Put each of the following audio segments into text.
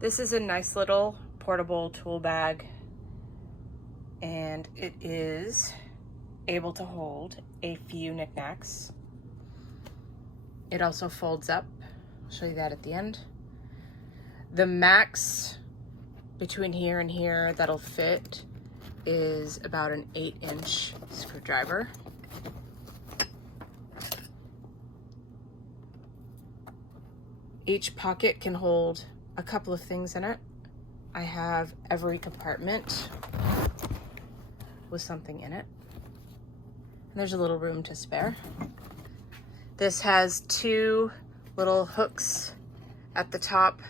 This is a nice little portable tool bag, and it is able to hold a few knickknacks. It also folds up. I'll show you that at the end. The max between here and here that'll fit is about an 8-inch screwdriver. Each pocket can hold a couple of things in it. I have every compartment with something in it. And there's a little room to spare. This has 2 little hooks at the top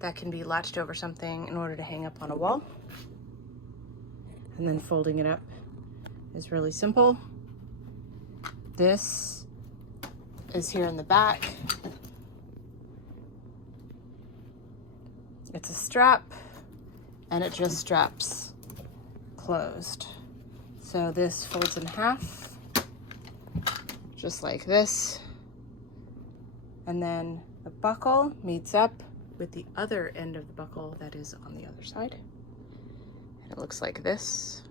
that can be latched over something in order to hang up on a wall. And then folding it up is really simple. This is here in the back. It's a strap, and it just straps closed. So this folds in half, just like this. And then the buckle meets up with the other end of the buckle that is on the other side. And it looks like this.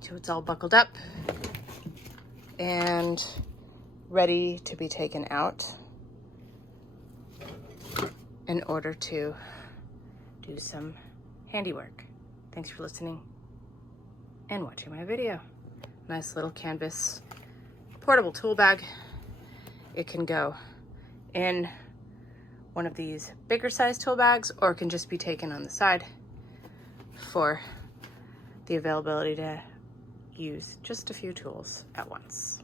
So it's all buckled up and ready to be taken out in order to do some handiwork. Thanks for listening and watching my video. Nice little canvas portable tool bag. It can go in one of these bigger size tool bags, or it can just be taken on the side for the availability to use just a few tools at once.